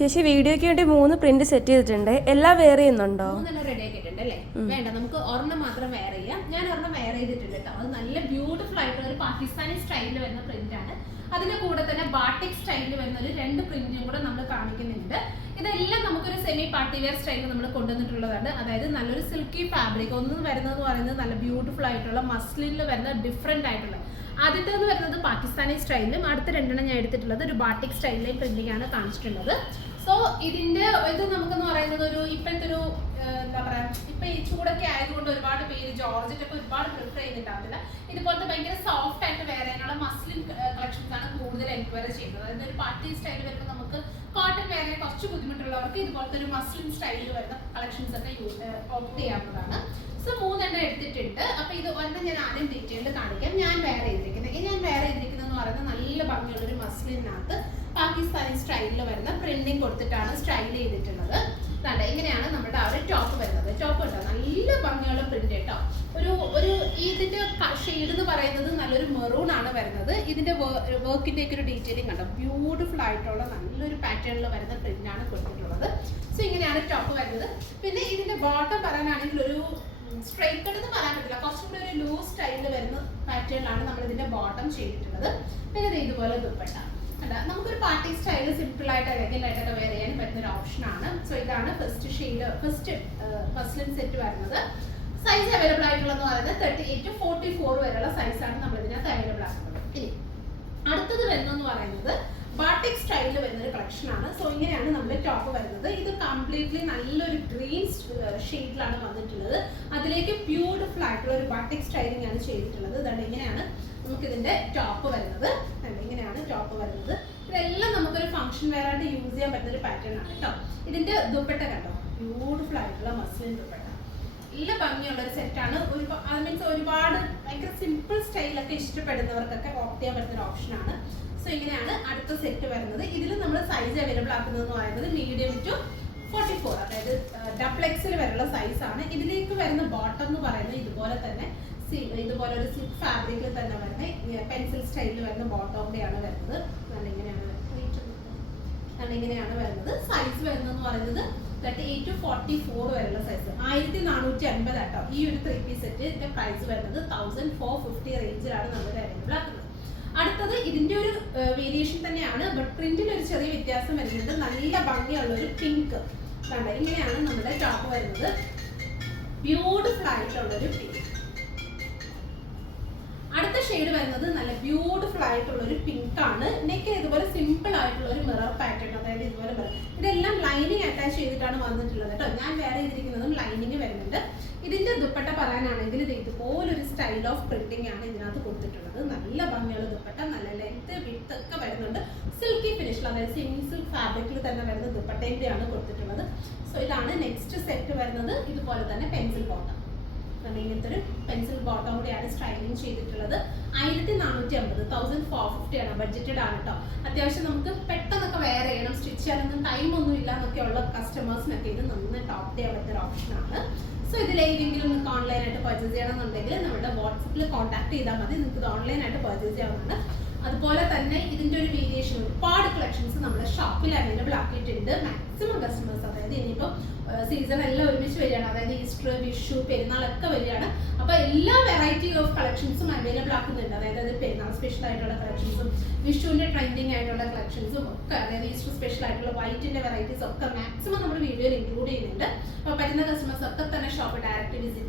ചേച്ചി വീഡിയോയ്ക്ക് വേണ്ടി 3 പ്രിന്റ് സെറ്റ് ചെയ്തിട്ടുണ്ട്. എല്ലാം വെയർ ചെയ്യുന്നുണ്ടോ? മൂന്നെണ്ണം റെഡി ആക്കിയിട്ടുണ്ട് അല്ലേ? വേണ്ട, നമുക്ക് ഒരെണ്ണം മാത്രം വെയർ ചെയ്യാം. ഞാൻ ഒരെണ്ണം വെയർ ചെയ്തിട്ടുണ്ട് കേട്ടോ. അത് നല്ല ബ്യൂട്ടിഫുൾ ആയിട്ടുള്ള ഒരു പാകിസ്ഥാനി സ്റ്റൈലിൽ വരുന്ന പ്രിന്റ് ആണ്. അതിന്റെ കൂടെ തന്നെ ബാട്ടിക് സ്റ്റൈലിൽ വരുന്ന ഒരു 2 പ്രിന്റും കൂടെ നമ്മൾ കാണിക്കുന്നുണ്ട്. ഇതെല്ലാം നമുക്കൊരു സെമി പാർട്ടി വെയർ സ്റ്റൈലിൽ നമ്മൾ കൊണ്ടുവന്നിട്ടുള്ളതാണ്. അതായത് നല്ലൊരു സിൽക്കി ഫാബ്രിക് ഒന്ന് വരുന്നത് പറയുന്നത് നല്ല ബ്യൂട്ടിഫുൾ ആയിട്ടുള്ള മസ്ലിനിൽ വരുന്ന ഡിഫറെന്റ് ആയിട്ടുള്ള ആദ്യത്തെ എന്ന് വരുന്നത് പാകിസ്ഥാനി സ്റ്റൈലിലും അടുത്ത 2 ഞാൻ എടുത്തിട്ടുള്ളത് ഒരു ബാട്ടിക് സ്റ്റൈലിലെയും പ്രിന്റിംഗ് ആണ് കാണിച്ചിട്ടുള്ളത്. സോ ഇതിന്റെ ഇത് നമുക്കെന്ന് പറയുന്നത് ഒരു ഇപ്പോഴത്തെ ഒരു എന്താ പറയാ, ഇപ്പൊ ഈ ചൂടൊക്കെ ആയതുകൊണ്ട് ഒരുപാട് പേര് ജോർജറ്റ് ഒക്കെ ഒരുപാട് പ്രിഫർ ചെയ്യുന്നുണ്ടാവില്ല. ഇതുപോലത്തെ ഭയങ്കര സോഫ്റ്റ് ആയിട്ട് വെയർ ചെയ്യാനുള്ള മസ്ലിൻ കളക്ഷൻസ് ആണ് കൂടുതൽ എൻക്വയറി ചെയ്യുന്നത്. അതായത് ഒരു പാർട്ടി സ്റ്റൈൽ വരുമ്പോൾ നമുക്ക് കോട്ടൺ വെയർ ചെയ്യാൻ കുറച്ച് ബുദ്ധിമുട്ടുള്ളവർക്ക് ഇതുപോലത്തെ ഒരു മസ്ലിൻ സ്റ്റൈലിൽ വരുന്ന കളക്ഷൻസ് ഒക്കെ ഓപ്റ്റ് ചെയ്യാവുന്നതാണ്. സോ 3 എണ്ണം എടുത്തിട്ടുണ്ട്. അപ്പൊ ഇത് ഒരെണ്ണം ഞാൻ ആദ്യം ഡീറ്റെയിൽഡ് കാണിക്കാം. ഞാൻ വെയർ ചെയ്തിരിക്കുന്നത് എന്ന് പറയുന്നത് നല്ല ഭംഗിയുള്ള ഒരു മസ്ലിനകത്ത് പാകിസ്ഥാനി സ്റ്റൈലിൽ വരുന്ന പ്രിന്റിംഗ് കൊടുത്തിട്ടാണ് സ്റ്റൈൽ ചെയ്തിട്ടുള്ളത്. അതാണ്ട് ഇങ്ങനെയാണ് നമ്മുടെ ആ ഒരു ടോപ്പ് വരുന്നത്. ടോപ്പ് കേട്ടോ നല്ല ഭംഗിയുള്ള പ്രിന്റ് കേട്ടോ. ഒരു ഇതിന്റെ ഷെയ്ഡ് എന്ന് പറയുന്നത് നല്ലൊരു മെറൂൺ ആണ് വരുന്നത്. ഇതിന്റെ വർക്കിന്റെ ഒക്കെ ഒരു ഡീറ്റെയിലിംഗ് കണ്ടോ, ബ്യൂട്ടിഫുൾ ആയിട്ടുള്ള നല്ലൊരു പാറ്റേണിൽ വരുന്ന പ്രിന്റ് ആണ് കൊടുത്തിട്ടുള്ളത്. സോ ഇങ്ങനെയാണ് ടോപ്പ് വരുന്നത്. പിന്നെ ഇതിന്റെ ബോട്ടം പറയാനാണെങ്കിൽ ഒരു സ്ട്രൈറ്റ് കട്ട് എന്ന് പറയാൻ പറ്റില്ല, കുറച്ചും കൂടി ഒരു ലൂസ് സ്റ്റൈലിൽ വരുന്ന പാറ്റേണിലാണ് നമ്മൾ ഇതിന്റെ ബോട്ടം ചെയ്തിട്ടുള്ളത്. പിന്നെ ഇതുപോലെ ദുപ്പട്ട അല്ല, നമുക്കൊരു പാർട്ടി സ്റ്റൈല് സിമ്പിൾ ആയിട്ട് എലഗന്റ് ആയിട്ടൊക്കെ വെയർ ചെയ്യാൻ പറ്റുന്ന ഒരു ഓപ്ഷൻ ആണ്. സോ ഇതാണ് ഫസ്റ്റ് മസ്ലിൻ സെറ്റ് വരുന്നത്. സൈസ് അവൈലബിൾ ആയിട്ടുള്ളതെന്ന് പറയുന്നത് 38 to 44 വരെയുള്ള സൈസാണ് നമ്മൾ ഇതിനകത്ത് അവൈലബിൾ ആക്കുന്നത്. ഇനി അടുത്തത് വരുന്നതെന്ന് പറയുന്നത് ബാട്ടിക് സ്റ്റൈലിൽ വരുന്ന ഒരു കളക്ഷൻ ആണ്. സോ ഇങ്ങനെയാണ് നമ്മുടെ ടോപ്പ് വരുന്നത്. ഇത് കംപ്ലീറ്റ്ലി നല്ലൊരു ഗ്രീൻ ഷെയ്ഡിലാണ് വന്നിട്ടുള്ളത്. അതിലേക്ക് ബ്യൂട്ടിഫുൾ ആയിട്ടുള്ള ഒരു ബാട്ടിക് സ്റ്റൈലിംഗ് ആണ് ചെയ്തിട്ടുള്ളത്. ഇതാണ് ഇങ്ങനെയാണ് നമുക്ക് ഇതിന്റെ ടോപ്പ് വരുന്നത്. ഇങ്ങനെയാണ് ടോപ്പ് വരുന്നത്. ഇതെല്ലാം നമുക്കൊരു ഫംഗ്ഷൻ വെയർ ആയിട്ട് യൂസ് ചെയ്യാൻ പറ്റുന്ന ഒരു പാറ്റേൺ ആണ് കേട്ടോ. ഇതിന്റെ ദുപ്പട്ട കണ്ടോ, ബ്യൂട്ടിഫുൾ ആയിട്ടുള്ള മസ്ലിൻ ദുപ്പട്ട, നല്ല ഭംഗിയുള്ള ഒരു സെറ്റാണ്. മീൻസ് ഒരുപാട് ഭയങ്കര സിമ്പിൾ സ്റ്റൈലൊക്കെ ഇഷ്ടപ്പെടുന്നവർക്കൊക്കെ ഓപ്റ്റ് ചെയ്യാൻ പറ്റുന്ന ഒരു ഓപ്ഷൻ ആണ്. സോ ഇങ്ങനെയാണ് അടുത്ത സെറ്റ് വരുന്നത്. ഇതിൽ നമ്മൾ സൈസ് അവൈലബിൾ ആക്കുന്നതെന്ന് പറയുന്നത് മീഡിയം ടു 44, അതായത് ഡബിൾ എക്സിൽ വരെയുള്ള സൈസാണ്. ഇതിലേക്ക് വരുന്ന ബോട്ടം എന്ന് പറയുന്നത് ഇതുപോലെ തന്നെ ഇതുപോലെ ഒരു സിൽക്ക് ഫാബ്രിക്കിൽ തന്നെ വരുന്ന പെൻസിൽ സ്റ്റൈലിൽ വരുന്ന ബോട്ടോടെയാണ് വരുന്നത്. ഇങ്ങനെയാണ് വരുന്നത്. സൈസ് വരുന്നതെന്ന് പറയുന്നത് 38 to 44 വരെയുള്ള സൈസ് 1450 ആട്ടോ. ഈ ഒരു 3 പീസ് സെറ്റിന്റെ പ്രൈസ് വരുന്നത് 1450 റേഞ്ചിലാണ് നമ്മൾ അവൈലബിൾ ആക്കുന്നത്. അടുത്തത് ഇതിന്റെ ഒരു വേരിയേഷൻ തന്നെയാണ്, ബട്ട് പ്രിന്റിൽ ഒരു ചെറിയ വ്യത്യാസം വരുന്നുണ്ട്. നല്ല ഭംഗിയുള്ള ഒരു പിങ്ക് കണ്ട, ഇങ്ങനെയാണ് നമ്മുടെ ടോപ്പ് വരുന്നത്. ബ്യൂട്ടിഫുൾ ആയിട്ടുള്ള ഒരു പിങ്ക്. അടുത്ത ഷെയ്ഡ് വരുന്നത് നല്ല ബ്യൂട്ടിഫുൾ ആയിട്ടുള്ള ഒരു പിങ്ക് ആണ്. നെക്ക് ഇതുപോലെ സിമ്പിൾ ആയിട്ടുള്ള ഒരു മിറർ പാറ്റേൺ, അതായത് ഇതുപോലെ മിറർ. ഇതെല്ലാം ലൈനിങ് അറ്റാച്ച് ചെയ്തിട്ടാണ് വന്നിട്ടുള്ളത് കേട്ടോ. ഞാൻ വേറെ ചെയ്തിരിക്കുന്നതും ലൈനിങ് വരുന്നുണ്ട്. ഇതിന്റെ ദുപ്പട്ട പറയാനാണെങ്കിൽ ഇതുപോലൊരു സ്റ്റൈൽ ഓഫ് പ്രിന്റിംഗ് ആണ് ഇതിനകത്ത് കൊടുത്തിട്ടുള്ളത്. നല്ല ഭംഗിയുള്ള ദുപ്പട്ട, നല്ല ലെങ്ത് വിഡ്ത്ത് ഒക്കെ വരുന്നുണ്ട്. സിൽക്കി ഫിനിഷിൽ, അതായത് സെമി സിൽക്ക് ഫാബ്രിക്കിൽ തന്നെ വരുന്ന ദുപ്പട്ടേന്റെയാണ് കൊടുത്തിട്ടുള്ളത്. സോ ഇതാണ് നെക്സ്റ്റ് സെറ്റ് വരുന്നത്. ഇതുപോലെ തന്നെ പെൻസിൽ ബോട്ടം, ഇങ്ങനത്തെ ഒരു പെൻസിൽ ബോട്ടം കൂടെയാണ് സ്റ്റൈലിംഗ് ചെയ്തിട്ടുള്ളത്. 1450, 1450 ആണ്. ബഡ്ജറ്റഡ് ആണ് കേട്ടോ. അത്യാവശ്യം നമുക്ക് പെട്ടെന്നൊക്കെ വെയർ ചെയ്യണം, സ്റ്റിച്ച് ചെയ്യാനൊന്നും ടൈമൊന്നും ഇല്ല എന്നൊക്കെ ഉള്ള കസ്റ്റമേഴ്സിനൊക്കെ ഇത് നന്നായി ടോപ്പ് ചെയ്യാൻ പറ്റുന്ന ഓപ്ഷൻ ആണ്. സോ ഇതിലേതെങ്കിലും നിങ്ങൾക്ക് ഓൺലൈനായിട്ട് പർച്ചേസ് ചെയ്യണമെന്നുണ്ടെങ്കിൽ നമ്മുടെ വാട്സപ്പിൽ കോൺടാക്ട് ചെയ്താൽ മതി. നിങ്ങൾക്ക് ഇത് ഓൺലൈനായിട്ട് പർച്ചേസ് ചെയ്യാവുന്നതാണ്. അതുപോലെ തന്നെ ഇതിന്റെ ഒരു വേരിയേഷൻ ഒരുപാട് കളക്ഷൻസ് നമ്മുടെ ഷോപ്പിൽ അവൈലബിൾ ആക്കിയിട്ടുണ്ട്. മാക്സിമം കസ്റ്റമേഴ്സ്, അതായത് ഇനിയിപ്പം സീസൺ എല്ലാം ഒരുമിച്ച് വരികയാണ്, അതായത് ഈസ്റ്റർ, വിഷു, പെരുന്നാളൊക്കെ വരികയാണ്. അപ്പോൾ എല്ലാ വെറൈറ്റി ഓഫ് കളക്ഷൻസും അവൈലബിൾ ആക്കുന്നുണ്ട്. അതായത് അത് പെരുന്നാൾ സ്പെഷ്യൽ ആയിട്ടുള്ള കളക്ഷൻസും വിഷുവിന്റെ ട്രെൻഡിങ് ആയിട്ടുള്ള കളക്ഷൻസും ഒക്കെ, അതായത് ഈസ്റ്റർ സ്പെഷ്യൽ ആയിട്ടുള്ള വൈറ്റിന്റെ വെറൈറ്റീസ് ഒക്കെ മാക്സിമം നമ്മുടെ വീഡിയോയിൽ ഇൻക്ലൂഡ് ചെയ്യുന്നുണ്ട്. അപ്പോൾ പറ്റുന്ന കസ്റ്റമേഴ്സ് ഒക്കെ തന്നെ ഷോപ്പ് ഡയറക്റ്റ് വിസിറ്റ്